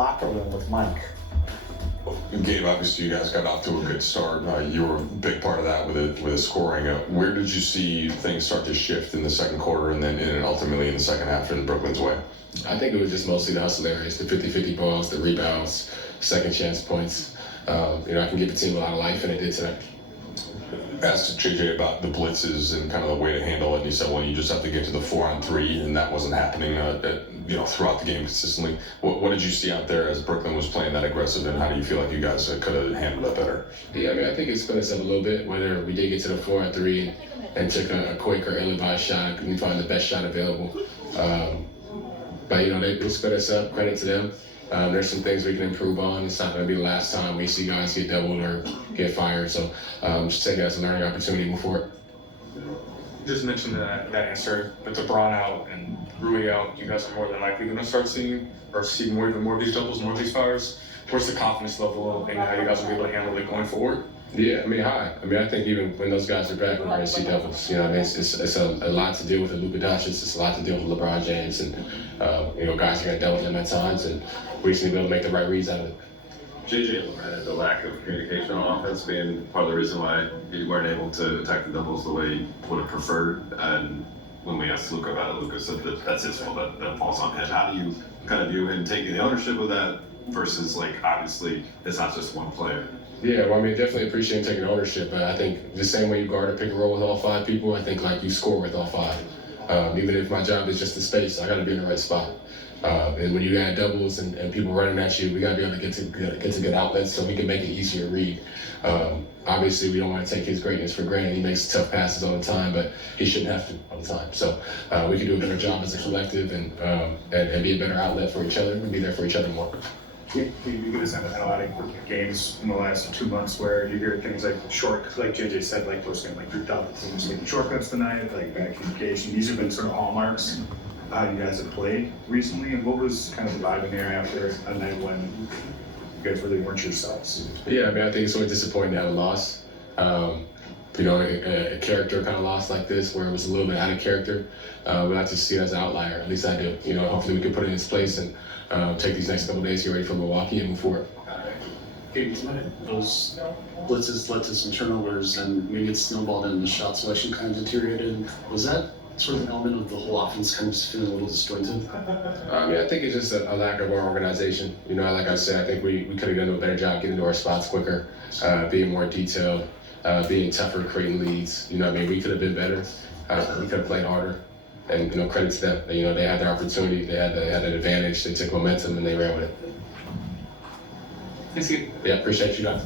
locker room with Mike? Gabe, obviously you guys got off to a good start. You were a big part of that with the scoring. Where did you see things start to shift in the second quarter and then ultimately in the second half in Brooklyn's way? I think it was just mostly the hustle areas, the 50-50 balls, the rebounds, second chance points. I can give the team a lot of life, and it did tonight. Asked JJ about the blitzes and kind of the way to handle it, and he said, well, you just have to get to the 4-on-3, and that wasn't happening throughout the game consistently. What did you see out there as Brooklyn was playing that aggressive, and how do you feel like you guys could have handled that better? Yeah, I think it split us up a little bit, whether we did get to the 4-on-3 and took a quick or ill-advised shot. We found the best shot available. But they split us up, credit to them. There's some things we can improve on. It's not going to be the last time we see guys get doubled or get fired. So just take it as a learning opportunity moving forward. You just mentioned that answer with LeBron out and Rui out. You guys are more than likely going to start seeing more of these doubles, more of these fires. Where's the confidence level and how you guys will be able to handle it going forward? Yeah, high. I think even when those guys are back, we're going to see doubles. It's a lot to deal with Luka Doncic. It's a lot to deal with LeBron James, and guys are going to double them at times, and we just need to be able to make the right reads out of it. JJ, the lack of communication on offense being part of the reason why you weren't able to attack the doubles the way you would have preferred. And when we asked Luka about it, Luka said that that's his fault, that falls on him. How do you kind of view him taking the ownership of that versus, obviously, it's not just one player? Yeah, definitely appreciate him taking ownership. But I think the same way you guard a pick and roll with all five people, I think you score with all five. Even if my job is just in space, I got to be in the right spot. And when you add doubles and people running at you, we got to be able to get to good outlets so we can make it easier to read. Obviously, we don't want to take his greatness for granted. He makes tough passes all the time, but he shouldn't have to all the time. So we can do a better job as a collective and be a better outlet for each other and be there for each other more. You guys have had a lot of games in the last 2 months where you hear things like JJ said, we're going to double teams making shortcuts tonight, bad communication. These have been sort of hallmarks how you guys have played recently. And what was kind of the vibe in there after a night when you guys really weren't yourselves? Yeah, I think it's really disappointing to have a loss. A character kind of loss like this where it was a little bit out of character. We like to see it as an outlier. At least I do. Hopefully we can put it in its place and take these next couple of days, get ready for Milwaukee and move forward. Gabe, those blitzes led to some turnovers and maybe it snowballed and the shot selection kind of deteriorated. Was that sort of an element of the whole offense kind of just feeling a little disjointed? I think it's just a lack of our organization. Like I said, I think we could have done a better job getting to our spots quicker, being more detailed, being tougher, creating leads. We could have been better. We could have played harder. And credit to them. They had their opportunity. They had an advantage. They took momentum and they ran with it. Thanks, you. Yeah, appreciate you guys.